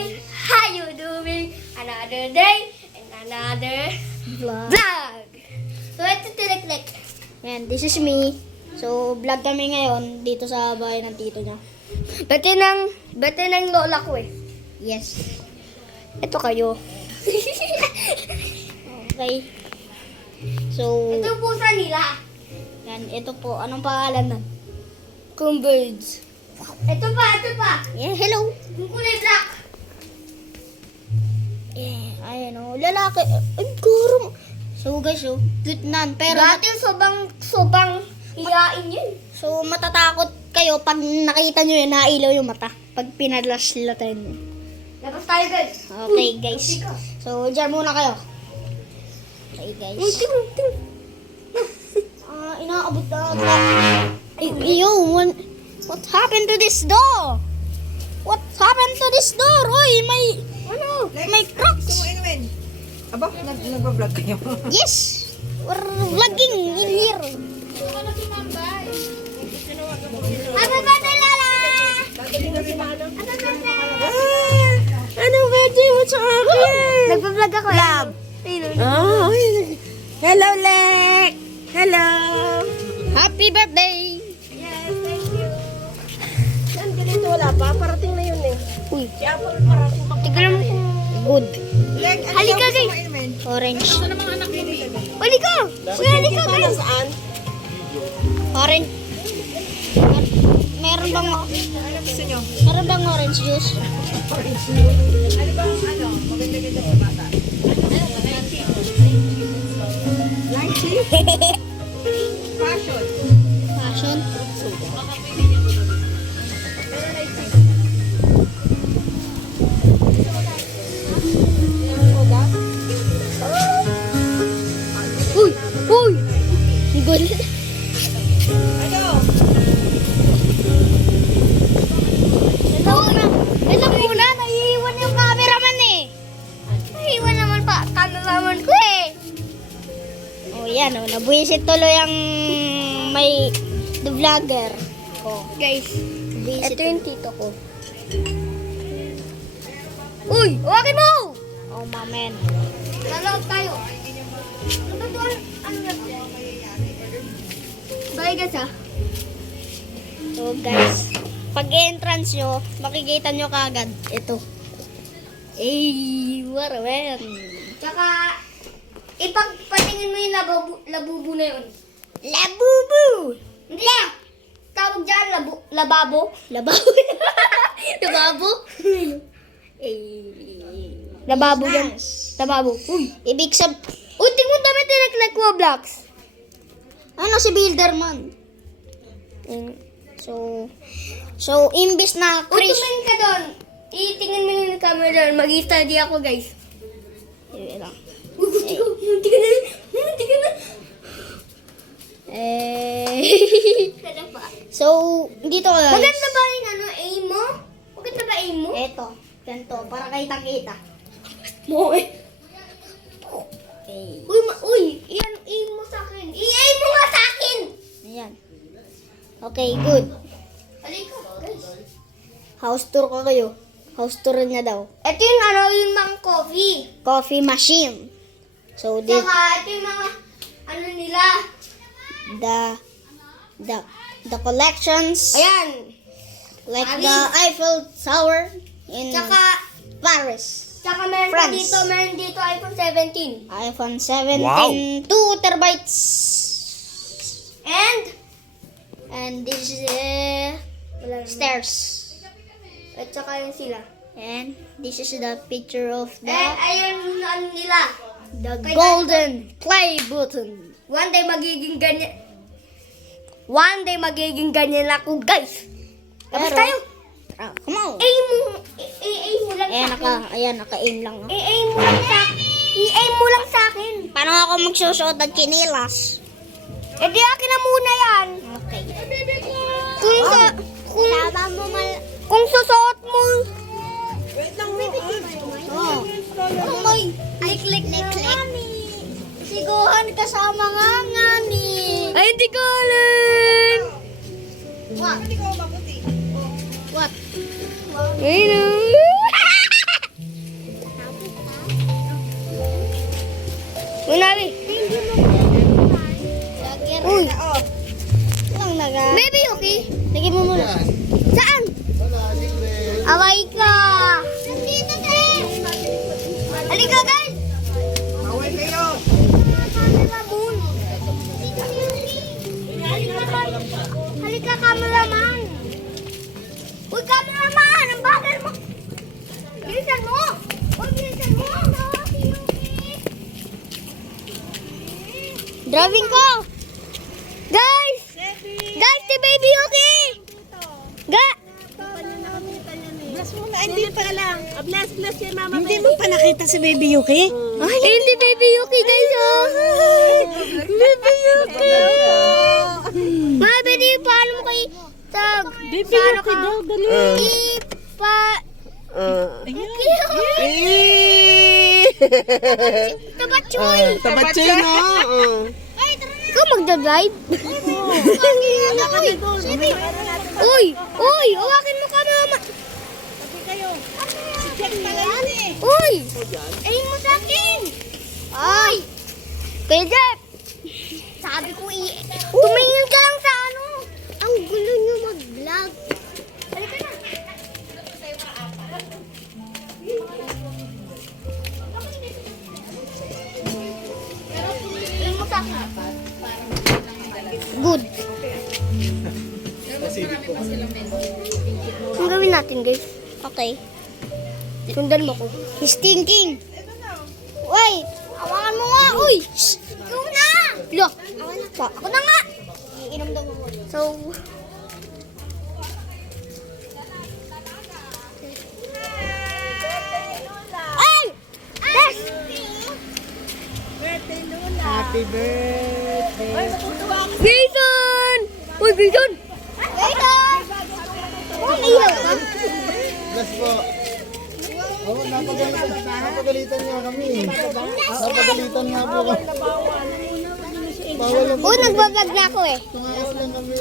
guys, how you doing? Another day and another vlog. So ito tilik-lik. Yan, this is me. So, vlog kami ngayon dito sa bahay ng tito niya. Bete ng lola ko eh. Yes. Ito kayo. Okay. So, Ito yung pusa nila. yan, ito po. Anong pangalan nun? Birds. Ito pa. Yeah, hello. Yung kulay black. Yeah, ayan o. Lalaki. Ay, gurong. So, guys, oh, cute nan. Pero, Dati sobang hiyain yun. so, matatakot kayo pag nakita nyo yun, nailaw yung mata. Pag pinadlaslatan nyo. Labas tayo guys. Okay, guys. So, dyan muna kayo. Okay, guys. Inaabot na. Ay, yo, what happened to this door? What happened to this door? Oy, may cracks. Aba, nagbablog kayo. Yes, we're vlogging in here. Ano ba talala? Ano ba, Jay? What's sa akin? Nagpa-vlog ako. Love. Oh, hello, Lek. Hello. Happy birthday. Yes, thank you. Saan ganito wala pa? Parating na yun eh. Uy, Si Apple parating pa. Tignan mo. good. Lek, ano Halika, yung gusto guys. mo inumin? Orange. Halika. Halika Para guys. saan? Orange. Meron bang Ano gusto nyo? meron bang orange juice? Ano bang ano? Maganda-ganda sa bata. Lychee? Passion. Passion. Uy! Good. Ano? Alam mo na, naiiwan yung cameraman eh. Naiiwan naman pa cameraman ko eh. Oh, yan oh. Nabuisit tuloy ang may the vlogger. Oh, Guys, buisit. ito yung tito ko. Uy! Huwakin mo! Oh, mamen. Nalawag tayo. Ano ba ito? Ano ba ito? Bye guys ah. So, guys, pag entrance nyo, makikita nyo kagad. Ito. Eh, warawen. Tsaka, ipagpatingin mo yung labubu na yun. Labubu! Hindi na! Tawag dyan, lababo. Lababo. Lababo? Lababo yan. Nice. Lababo. Uy! Ibig sab... Uy, tingnan mo dami tinaglag ko, Blocks. Ano si Builderman? So, imbis na Uy, Chris... tingnan ka doon. Itingnan mo yung camera doon. Mag-study ako, guys. Hindi lang. Uy, munti ka na. Munti ka na. Kaya pa. So, dito guys. Maganda ba yung ano, aim mo? Maganda ba aim mo? Eto, ganito, para kitang-kita. Mo eh. Okay. Uy, iyan, aim mo sa akin. I-aim mo nga sa akin! Ayan. Okay, good. Halika, guys. House tour ko kayo. House tour niya daw. Ito yung ano, yung mga coffee. Coffee machine. So, Saka, ito yung mga, ano nila. the collections. Ayan. Like Paris. the Eiffel Tower in Tsaka, Paris. meron pa France. meron dito iPhone 17. iPhone 17, 2 terabytes. And this is Wala naman. stairs. At saka yun sila. And this is the picture of Ayun yung ano nila. the golden play button. One day magiging ganyan ako, guys. Tapos Pero- tayo. Come on. I-aim mo lang sa akin. Ayan, naka-aim lang. Oh. I-aim mo lang sa akin. I-aim mo lang sa akin. Paano ako magsusuot ng chinilas? Eh di akin na muna yan. Okay. Kung susuot mo. Wait lang mo. Oh. May click Siguhan kasama nga nga ni. Ay, di ko alam. What? Hindi ko mabuti. What? Ayun. Driving ko! Guys! Guys, si Baby Yuki! Bless mo na. Hindi pa lang. Bless kay Mama. Hindi mo pa nakita si Baby Yuki? Ay, hindi Baby Yuki, guys, oh! Baby Yuki! Ma, pwede paano mo kay Tag? Baby Yuki daw, dali. Ipa... Tabatchoy! Tabatsoy, no? Ikaw magdadrive? Uy! Uy! Hawakin mo ka, mama! Uy! Ayun mo sa akin! Ay! Pwede! Sabi ko tumingin ka lang sa ano! Ang gulo nyo mag-vlog! Halika na! Ayun mo sa akin! Good! Ang gawin natin, guys? Okay. Sundan mo ko. Stinking! Wait! Hawakan mo nga! Uy! Shh! Ikaw na! Lo! Ako na nga! Iinom daw ako. So... Ay! Yes! Happy birthday. Jason! Uy, Jason! Jason! Oh, nailaw ka? Bless po. Oo, napagalitan niya kami. Napagalitan nga po kami. Bawal lang Oh, nagbablog na ako eh. tumayos lang kami.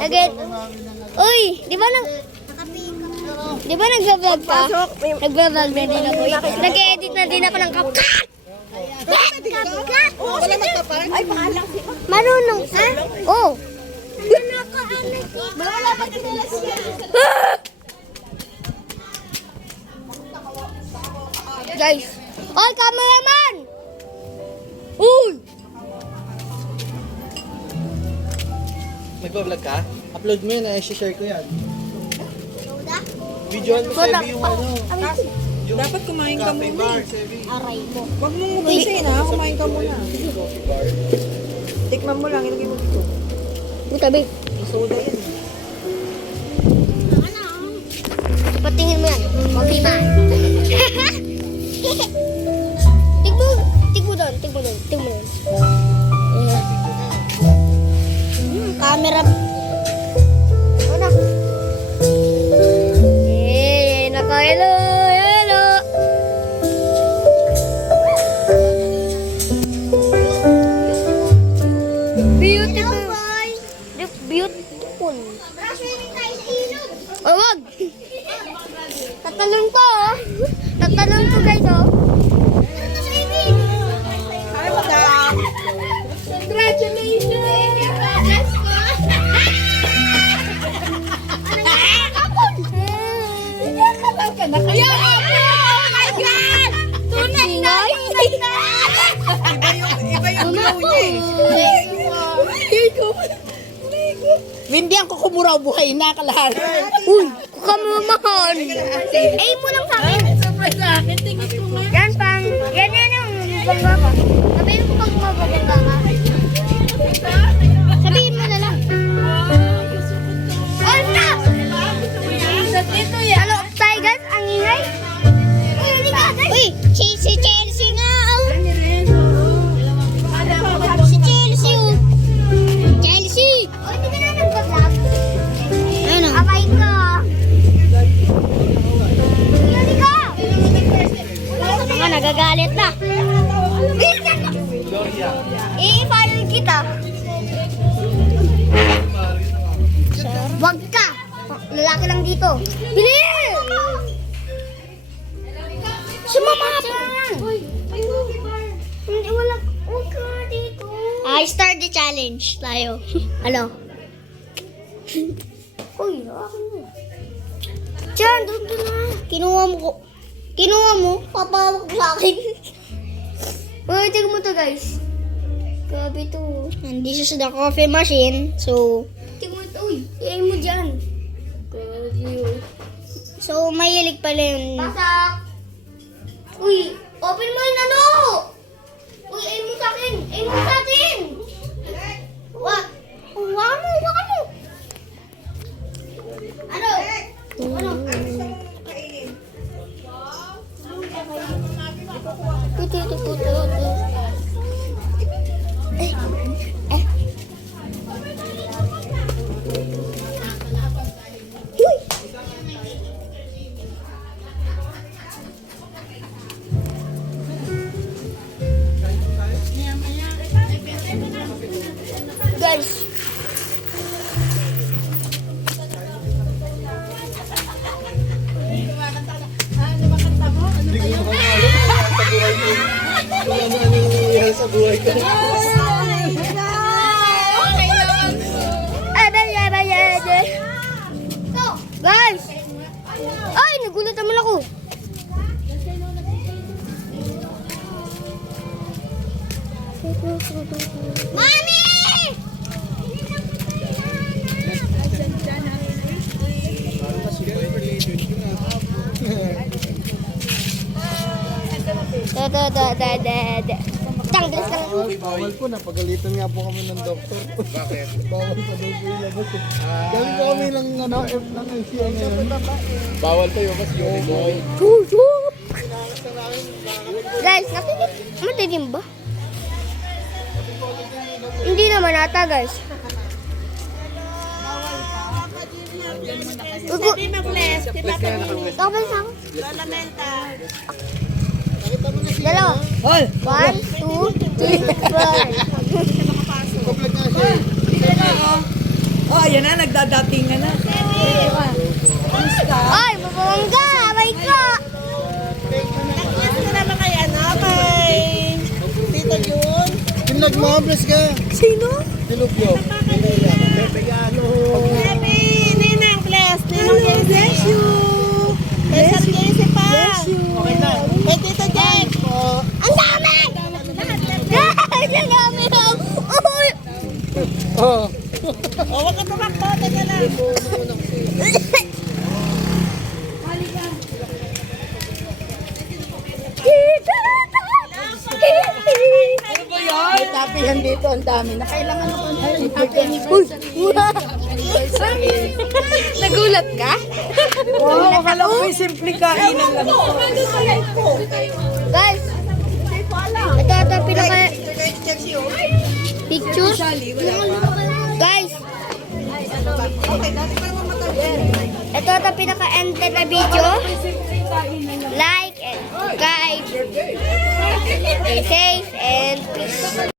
Agad. Uy, di ba nagbablog pa? Nagbablog na din ako. Nag-edit na din ako ng CapCut. CapCut! Wala magkapan. Ay, pangalang si Marunong, ha? Oh. Wala pa din nila siya. Guys. Oy, cameraman! Uy! Nagpa-vlog ka? Upload mo yun, i-share ko yan. Videoan mo Soda. Sebi yung ano. Dapat kumain ka Cafe muna. bar, Sebi. Aray mo. Huwag mong ubusin, ha? Kumain ka muna. Coffee bar. Tikman mo lang, ilagay mo dito. Butabi. Soda yan. Patingin mo yan. Coffee man. Tigmo doon. Camera. Ano? Nako, hello. Beautiful. Oh, wag. Tatalon ko, oh. Tatalon ko, guys, oh. Ay, madam. Iba yung glow niya eh. Hindi ang kukumuraw buhay na kalahan. Uy, kukamamahan. Ay mo lang sa akin. Surprise sa akin, tingin ko nga. Yan pang, yan yung bangga ka. Sabihin ko pang mababangga ka. Sabihin mo na lang. Oh, stop! Hello, tayo guys, ang ingay. Uy, hindi ka guys. Uy, si Chelsea nga. Oh. Si Chelsea. Oh. Chelsea. Oh, hindi ka na nagpa-vlog. Ano? Akain ka. Hindi ka. Mga nagagalit na. I-follow kita. Wag ka. Lalaki lang dito. Bili! Sumama ka. Hindi, wala. Huwag ka dito. I start the challenge tayo. Ano? Uy, akin mo. Diyan, doon na. Kinuha mo, papawag sa akin. Uy, tignan mo to guys. Grabe to. And this is the coffee machine. So, tignan mo to. Uy, tignan mo dyan. Grabe yun. So, mahilig pala yun. Pasak! Uy, open mo yung ano! Uy, ayun mo sa akin. Eh, mo sa atin! Wag! Wag mo! Wag mo! Ano? Ano? Guys, Hindi ko makakalo sa buhay ko. Kung ano nangyayari sa buhay ko. guys! Ay, nagulat naman ako. Mami! Tanggal ka lang. Bawal po, napagalitan nga po kami ng doktor. Bakit? Bawal pa daw po ilabas eh. Galing po kami ng F ng NCA ngayon. Bawal kayo kasi yung boy. Guys, matilim ba? Hindi naman ata, guys. Hindi mag-bless. Tapos ako. Lola Menta. Dalawa. Hol! 1, 2, 3, 4. Komplet nga siya. Oh, ayan na, nagdadatingan na. Ay, mabangga! Aray ka! Nag-bless ka naman kay ano, kay Tita Jun. Tinlag mo, bless ka. Sino? Tilubyo. Happy Ninang bless. Ninang bless you. Kay Sir Casey pa. Okay na. Kay Tita Jen. Ang dami! Guys, ang dami! Uy! Oh. O, wag ka tumakbo. Teka lang. Ano ba yan? May tapihan dito, ang dami. Na kailangan ako Nagulat ka? Wow, akala ko yung simple kainan lang. Guys, ito pinaka picture. Guys, ito pinaka-end na video. Like and subscribe. Stay safe and peace.